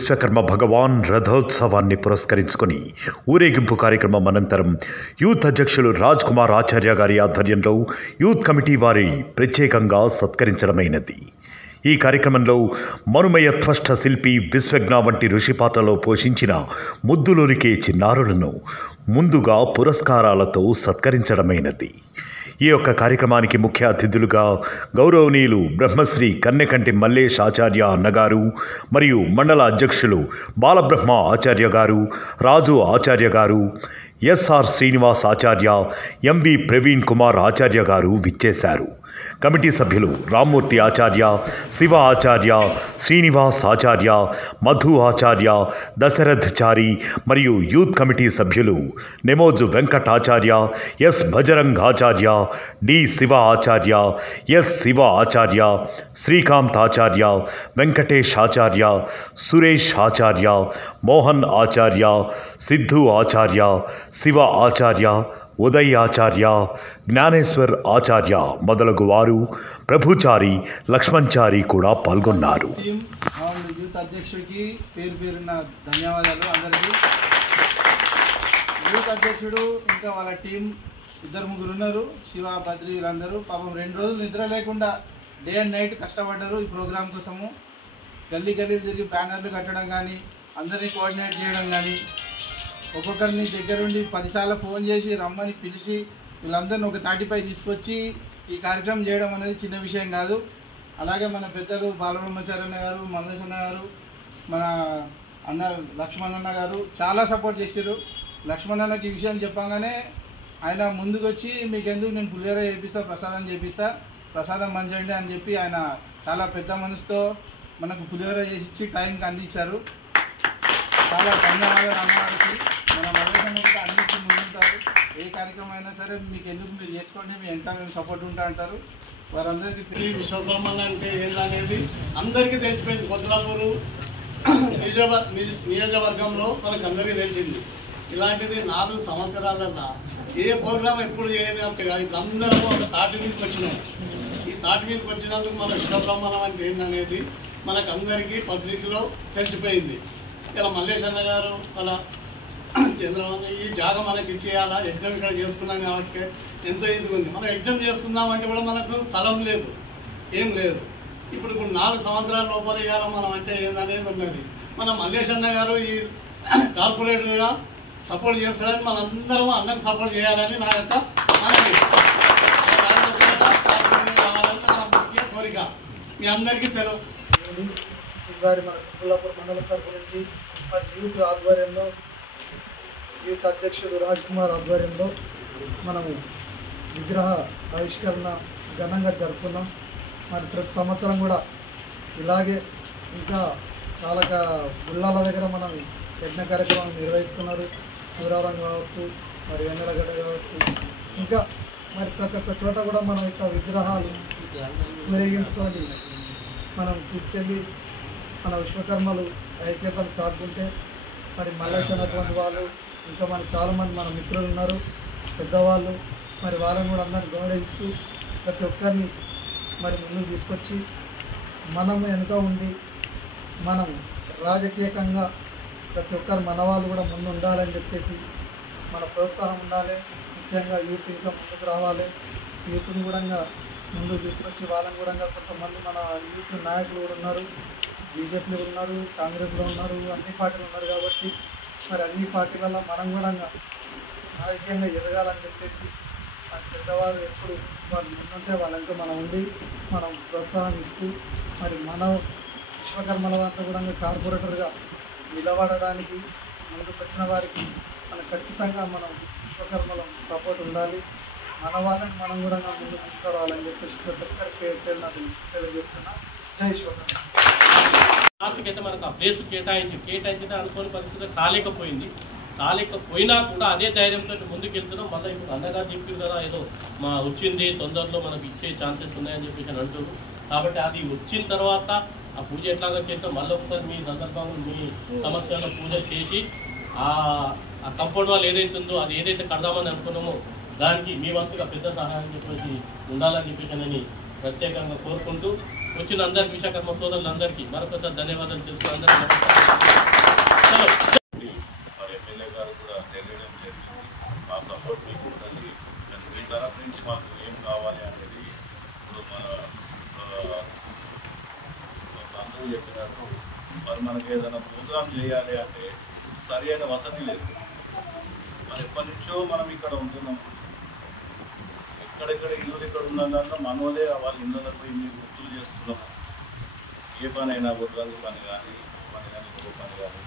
విశ్వకర్మ భగవాన్ రథోత్సవాన్ని పురస్కరించుకొని ఊరేగింపు కార్యక్రమం అనంతరం యూత్ అధ్యక్షులు రాజ్ కుమార్ ఆచార్య గారి ఆధ్వర్యంలో యూత్ కమిటీ వారి ప్రత్యేకంగా సత్కరించడమైనది. ఈ కార్యక్రమంలో మనుమయ త్వష్ట శిల్పి విశ్వజ్ఞ వంటి ఋషి పాత్రలో పోషించిన ముద్దులోనికే చిన్నారులను ముందుగా పురస్కారాలతో సత్కరించడమైనది. ఈ యొక్క కార్యక్రమానికి ముఖ్య అతిథులుగా గౌరవనీయులు బ్రహ్మశ్రీ కన్నెకంటి మల్లేష్ ఆచార్య అన్నగారు మరియు మండల అధ్యక్షులు బాలబ్రహ్మ ఆచార్య గారు, రాజు ఆచార్య గారు, ఎస్ఆర్ శ్రీనివాస్ ఆచార్య, ఎంవి ప్రవీణ్ కుమార్ ఆచార్య గారు విచ్చేశారు. కమిటీ సభ్యులు రామ్మూర్తి ఆచార్య, శివ ఆచార్య, శ్రీనివాస్ ఆచార్య, మధు ఆచార్య, దశరథ్ చారి మరియు యూత్ కమిటీ సభ్యులు నెమోజు వెంకట్ ఆచార్య, ఎస్ భజరంగ్ ఆచార్య, డి శివ ఆచార్య, ఎస్ శివ ఆచార్య, శ్రీకాంత్ ఆచార్య, వెంకటేష్ ఆచార్య, సురేష్ ఆచార్య, మోహన్ ఆచార్య, సిద్ధు ఆచార్య, శివ ఆచార్య, ఉదయ్ ఆచార్య, జ్ఞానేశ్వర్ ఆచార్య మొదలగు వారు, ప్రభుచారి, లక్ష్మణ్చారి కూడా పాల్గొన్నారు. యూత్ అధ్యక్షుడికి పేరు పేరున్న ధన్యవాదాలు అందరికీ. యూత్ అధ్యక్షుడు ఇంకా వాళ్ళ టీం 2-3 ఉన్నారు. శివ, బద్రి వీళ్ళందరూ పాపం 2 రోజులు నిద్ర లేకుండా డే అండ్ నైట్ కష్టపడ్డారు ఈ ప్రోగ్రాం కోసము. గల్లీ తిరిగి బ్యానర్లు కట్టడం కానీ, అందరినీ కోఆర్డినేట్ చేయడం కానీ, ఒక్కొక్కరిని దగ్గరుండి 10 సార్లు ఫోన్ చేసి రమ్మని పిలిచి వీళ్ళందరినీ ఒక తాటిపై తీసుకొచ్చి ఈ కార్యక్రమం చేయడం అనేది చిన్న విషయం కాదు. అలాగే మన పెద్దలు బాలబ్రహ్మచారన్న గారు, మల్లేశన్న గారు, మన అన్న లక్ష్మణన్న గారు చాలా సపోర్ట్ చేశారు. లక్ష్మణన్నకి ఈ విషయం చెప్పగానే ఆయన ముందుకు వచ్చి మీకెందుకు నేను పులిహోర చేపిస్తా, ప్రసాదం చేపిస్తా, ప్రసాదం మంచండి అని చెప్పి ఆయన చాలా పెద్ద మనసుతో మనకు పులిహోర చేసి టైంకి అందించారు. చాలా ధన్యవాదాలు అన్నవారికి. మన మల్లేశన్న కూడా అన్నింటి ముందుంటారు. ఏ కార్యక్రమం అయినా సరే మీకు ఎందుకు మీరు చేసుకోండి, మీ ఎంత మేము సపోర్ట్ ఉంటా అంటారు. వారందరికీ విశ్వబ్రహ్మణ అంటే ఏంటనేది అందరికీ తెలిసిపోయింది. కొత్తలాపూరు నియోజకవర్గంలో మనకు అందరికీ తెలిసింది. ఇలాంటిది 4 సంవత్సరాలన్నా ఏ ప్రోగ్రాం ఎప్పుడు చేయనప్పుడు కానీ అందరం ఒక తాటి మీదకి వచ్చినాం. ఈ తాటి మీదకి వచ్చినందుకు మన విశ్వబ్రహ్మణం అంటే ఏంటనేది మనకు అందరికీ పబ్లిక్లో తెలిసిపోయింది. ఇలా మల్లేష్ అన్న గారు వాళ్ళ చంద్రబాబు ఈ జాగా మనకి ఇచ్చేయాలా, యజ్ఞం ఇక్కడ చేసుకున్నాం కాబట్టి ఎంతో ఇది ఉంది. మనం యజ్ఞం చేసుకుందామంటే కూడా మనకు స్థలం లేదు, ఏం లేదు. ఇప్పుడు 4 సంవత్సరాల లోపల ఇవ్వాలా మనం అంటే ఏందనేది ఉన్నది. మన మల్లేష్ అన్న గారు ఈ కార్పొరేటర్గా సపోర్ట్ చేస్తారని మనందరం అన్నకు సపోర్ట్ చేయాలని నా యొక్క మనవి. ముఖ్య కోరిక. మీ అందరికీ సెలవు. ఈసారి మన కుప్పలాపూర్ మండలం తరపు నుంచి మరి యూత్ ఆధ్వర్యంలో, యూత్ అధ్యక్షుడు రాజ్ కుమార్ ఆధ్వర్యంలో మనము విగ్రహ ఆవిష్కరణ ఘనంగా జరుపుకున్నాం. మరి ప్రతి సంవత్సరం కూడా ఇలాగే ఇంకా చాలా గుళ్ళాల దగ్గర మనం యజ్ఞ కార్యక్రమాలు నిర్వహిస్తున్నారు. సూరారం కావచ్చు, మరి వెన్నెలగడ్డ కావచ్చు, ఇంకా మరి ప్రతి ఒక్క చోట కూడా మనం ఇక విగ్రహాలు ఊరేగింపుతో మనం తీసుకెళ్ళి మన విశ్వకర్మలు ఐక్యతను చాటుకుంటే మరి మల్లేష్ అన్నటువంటి వాళ్ళు, ఇంకా మనకు చాలామంది మన మిత్రులు ఉన్నారు, పెద్దవాళ్ళు, మరి వాళ్ళని కూడా అందరిని గౌరవిస్తూ ప్రతి ఒక్కరిని మరి ముందుకు తీసుకొచ్చి మనం వెనుక ఉండి మనం రాజకీయంగా ప్రతి ఒక్కరు మన వాళ్ళు కూడా ముందు ఉండాలని చెప్పేసి మన ప్రోత్సాహం ఉండాలి. ముఖ్యంగా యూత్ ఇంకా ముందుకు రావాలి. యూత్ని కూడా ముందుకు తీసుకొచ్చి వాళ్ళని కూడా కొంతమంది మన యూత్ నాయకులు కూడా ఉన్నారు, బీజేపీలో ఉన్నారు, కాంగ్రెస్లో ఉన్నారు, అన్ని పార్టీలు ఉన్నారు. కాబట్టి మరి అన్ని పార్టీలలో మనం కూడా రాజకీయంగా ఎదగాలని చెప్పేసి పెద్దవారు ఎప్పుడు వాళ్ళు ముందుంటే వాళ్ళంతా మనం ఉండి మనం ప్రోత్సాహం ఇస్తూ మరి మన విశ్వకర్మల అంతా కూడా కార్పొరేటర్గా నిలబడడానికి ముందుకు వచ్చిన వారికి మనం ఖచ్చితంగా మనం విశ్వకర్మల సపోర్ట్ ఉండాలి. మన వాళ్ళని మనం కూడా ముందుకు తీసుకురావాలని చెప్పేసి ప్రతి ఒక్కరి పేరు నాకు తెలియజేస్తున్నా. జై విశ్వకర్మ. లాస్ట్కి అయితే మనకు ఆ ప్లేస్ కేటాయించితే అనుకోని పరిస్థితి కాలేకపోయినా కూడా అదే ధైర్యంతో ముందుకు వెళ్తున్నాం. మళ్ళీ ఇప్పుడు అన్నగారు చెప్పారు కదా, ఏదో మా వచ్చింది తొందరలో మనకు ఇచ్చే ఛాన్సెస్ ఉన్నాయని చెప్పేసి అని అంటారు. కాబట్టి అది వచ్చిన తర్వాత ఆ పూజ ఎట్లాగా చేసినా మళ్ళీ ఒకసారి మీ సందర్భంగా మీ సంవత్సరాల పూజ చేసి ఆ కంపౌండ్ వాళ్ళు ఏదైతే ఉందో అది ఏదైతే కడదామని అనుకున్నామో దానికి మీ వంతుగా పెద్ద సహాయం చెప్పేసి ఉండాలని చెప్పేసి ప్రత్యేకంగా కోరుకుంటూ వచ్చిన అందరికి విశాఖపట్నం సోదరులందరికీ మరొకసారి ధన్యవాదాలు తెలుస్తూ అందరికీ చలో. మరి ఎమ్మెల్యే గారు కూడా తెలియడం జరిగింది. మా సపోర్ట్ మీకు ఉంటుంది. మీ తరఫు నుంచి మాకు ఏం కావాలి అనేది ఇప్పుడు మన అందరూ చెప్పినట్టు మరి మనకి ఏదైనా ప్రోగ్రామ్ చేయాలి అంటే సరి అయిన వసతి లేదు. మరి ఎప్పటి నుంచో మనం ఇక్కడ ఉంటున్నాం. ఎక్కడెక్కడ ఇల్లు ఇక్కడ ఉన్నదాంట్లో మనోలే వాళ్ళ ఇళ్ళలో పోయి మీరు గుర్తులు చేస్తున్నాము. ఏ పని అయినా గుర్రాలు పని కానీ ఇంకో పని కానీ.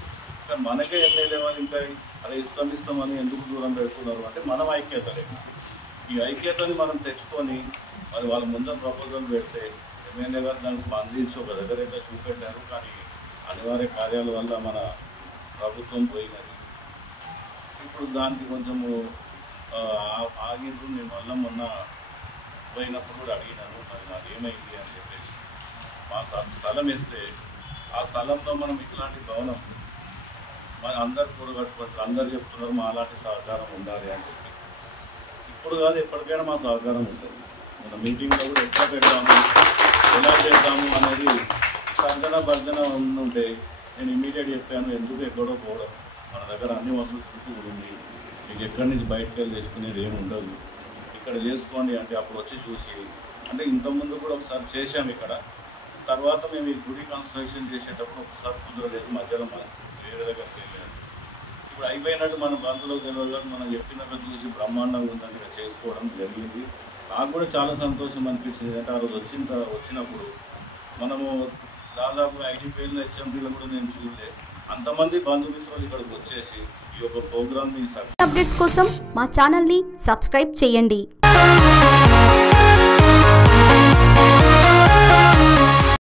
కానీ మనకే ఎమ్మెల్యే వాళ్ళు ఇంకా అలా ఇస్తామని ఎందుకు దూరం పెడుతున్నారు అంటే మనం ఐక్యత లేదు. ఈ ఐక్యతని మనం తెచ్చుకొని మరి వాళ్ళ ముందర ప్రపోజల్ పెడితే ఎమ్మెల్యే గారు దాన్ని స్పందించి ఒక దగ్గరైతే చూపెట్టారు. కానీ అనివార్య కార్యాల వల్ల మన ప్రభుత్వం పోయినది. ఇప్పుడు దానికి కొంచెము ఆగిండ్రు. నేను మళ్ళీ మొన్న పోయినప్పుడు కూడా అడిగినాను మరి నాకు ఏమైంది అని చెప్పేసి. మా స్థలం ఇస్తే ఆ స్థలంలో మనం ఇట్లాంటి భవనం మన అందరు కూడగట్టుకుంటారు. అందరు చెప్తున్నారు మా అలాంటి సహకారం ఉండాలి అని చెప్పి. ఇప్పుడు కాదు ఎప్పటికైనా మా సహకారం ఉంటుంది. మన మీటింగ్లో కూడా ఎట్లా పెడతాము ఎలా చేద్దాము అనేది భర్జన ఉంటే నేను ఇమీడియట్ చెప్పాను. ఎందుకు ఎక్కడో పోవడం, మన దగ్గర అన్ని వసతులు కూడా ఉంది. మీకు ఎక్కడి నుంచి బయటకు వెళ్ళి చేసుకునేది ఏమి ఉండదు, ఇక్కడ చేసుకోండి అంటే అప్పుడు వచ్చి చూసి అంటే ఇంతకుముందు కూడా ఒకసారి చేసాము ఇక్కడ. తర్వాత మేము ఈ గుడి కన్స్ట్రక్షన్ చేసేటప్పుడు ఒకసారి కుదరలేదు, మధ్యలో మనం వేరే దగ్గరికి వెళ్ళాము. ఇప్పుడు అయిపోయినట్టు మన బంధువులకు తెలియదు, మనం చెప్పినట్టు చూసి బ్రహ్మాండంగా ఉందని ఇక్కడ చేసుకోవడం జరిగింది. నాకు కూడా చాలా సంతోషం అనిపించింది. అంటే ఆ రోజు వచ్చినప్పుడు మనము దాదాపు 5 పేర్ల హెచ్ఎంపీలో కూడా నేను చూడలేదు. అంతమంది బంధుమిత్రులు ఇక్కడికి వచ్చేసి ఈ యొక్క ప్రోగ్రామ్ని అప్డేట్స్ కోసం మా ఛానల్ని సబ్స్క్రైబ్ చేయండి.